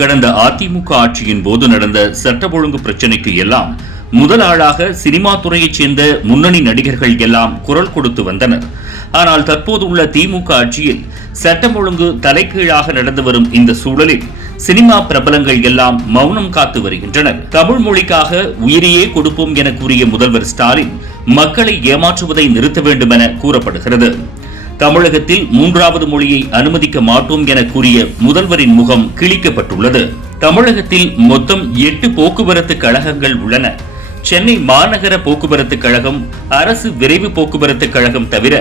கடந்த அதிமுக ஆட்சியின் போது நடந்த சட்ட ஒழுங்கு பிரச்சினைக்கு எல்லாம் முதல் ஆளாக சினிமா துறையைச் சேர்ந்த முன்னணி நடிகர்கள் எல்லாம் குரல் கொடுத்து வந்தனர். ஆனால் தற்போது உள்ள திமுக ஆட்சியில் சட்டம் ஒழுங்கு தலைகீழாக நடந்து வரும் இந்த சூழலில் சினிமா பிரபலங்கள் எல்லாம் மௌனம் காத்து வருகின்றனர். தமிழ் மொழிக்காக உயிரையே கொடுப்போம் என கூறிய முதல்வர் ஸ்டாலின் மக்களை ஏமாற்றுவதை நிறுத்த வேண்டும் என கூறப்படுகிறது. தமிழகத்தில் மூன்றாவது மொழியை அனுமதிக்க மாட்டோம் என கூறிய முதல்வரின் முகம் கிழிக்கப்பட்டுள்ளது. தமிழகத்தில் மொத்தம் எட்டு போக்குவரத்து கழகங்கள் உள்ளன. சென்னை மாநகர போக்குவரத்து கழகம் அரசு விரைவு போக்குவரத்து கழகம் தவிர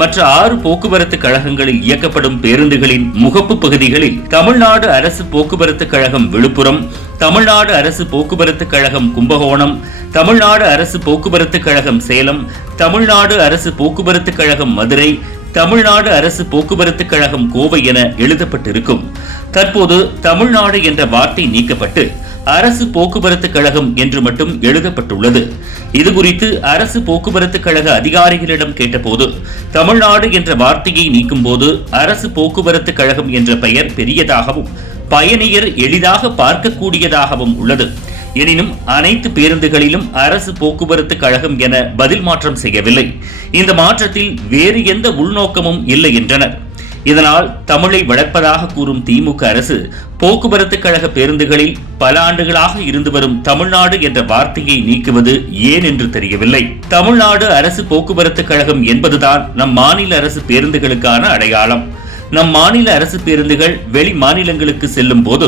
மற்ற ஆறு போக்குவரத்து கழகங்களில் இயக்கப்படும் பேருந்துகளின் முகப்பு பகுதிகளில் தமிழ்நாடு அரசு போக்குவரத்து கழகம் விழுப்புரம் தமிழ்நாடு அரசு போக்குவரத்து கழகம் கும்பகோணம் தமிழ்நாடு அரசு போக்குவரத்து கழகம் சேலம் தமிழ்நாடு அரசு போக்குவரத்து கழகம் மதுரை தமிழ்நாடு அரசு போக்குவரத்து கழகம் கோவை என எழுதப்பட்டிருக்கும். தற்போது தமிழ்நாடு என்ற வார்த்தை நீக்கப்பட்டு அரசு போக்குவரத்து கழகம் என்று மட்டும் எழுதப்பட்டுள்ளது. இதுகுறித்து அரசு போக்குவரத்து கழக அதிகாரிகளிடம் கேட்டபோது தமிழ்நாடு என்ற வார்த்தையை நீக்கும்போது அரசு போக்குவரத்து கழகம் என்ற பெயர் பெரியதாகவும் பயணியர் எளிதாக பார்க்கக்கூடியதாகவும் உள்ளது. எனினும் அனைத்து பேருந்துகளிலும் அரசு போக்குவரத்து கழகம் என பதில் மாற்றம் செய்யவில்லை. இந்த மாற்றத்தில் வேறு எந்த உள்நோக்கமும் இல்லை என்றனர். இதனால் தமிழை வளர்ப்பதாக கூறும் திமுக அரசு போக்குவரத்து கழக பேருந்துகளில் பல ஆண்டுகளாக இருந்து வரும் தமிழ்நாடு என்ற வார்த்தையை நீக்குவது ஏன் என்று தெரியவில்லை. தமிழ்நாடு அரசு போக்குவரத்து கழகம் என்பதுதான் நம் மாநில அரசு பேருந்துகளுக்கான அடையாளம். நம் மாநில அரசு பேருந்துகள் வெளி மாநிலங்களுக்கு செல்லும் போது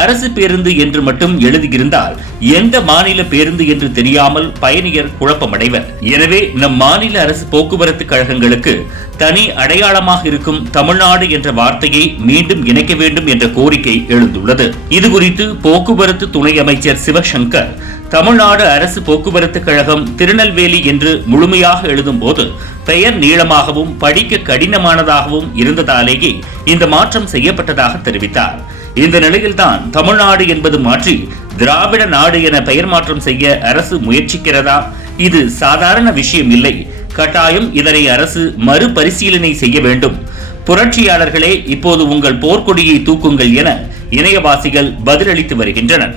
அரசு பேருந்து என்று மட்டும் எழுதியிருந்தால் எந்த மாநில பேருந்து என்று தெரியாமல் பயணியர் குழப்பமடைவர். எனவே நம் மாநில அரசு போக்குவரத்து கழகங்களுக்கு தனி அடையாளமாக இருக்கும் தமிழ்நாடு என்ற வார்த்தையை மீண்டும் இணைக்க வேண்டும் என்ற கோரிக்கை எழுந்துள்ளது. இது குறித்து போக்குவரத்து துணை அமைச்சர் சிவசங்கர் தமிழ்நாடு அரசு போக்குவரத்து கழகம் திருநெல்வேலி என்று முழுமையாக எழுதும் போது பெயர் நீளமாகவும் படிக்க கடினமானதாகவும் இருந்ததாலேயே இந்த மாற்றம் செய்யப்பட்டதாக தெரிவித்தார். இந்த நிலையில்தான் தமிழ்நாடு என்பது மாற்றி திராவிட நாடு என பெயர் மாற்றம் செய்ய அரசு முயற்சிக்கிறதா? இது சாதாரண விஷயம் இல்லை. கட்டாயம் இதனை அரசு மறுபரிசீலனை செய்ய வேண்டும். புரட்சியாளர்களே இப்போது உங்கள் போர்க்கொடியை தூக்குங்கள் என இணையவாசிகள் பதிலளித்து வருகின்றனர்.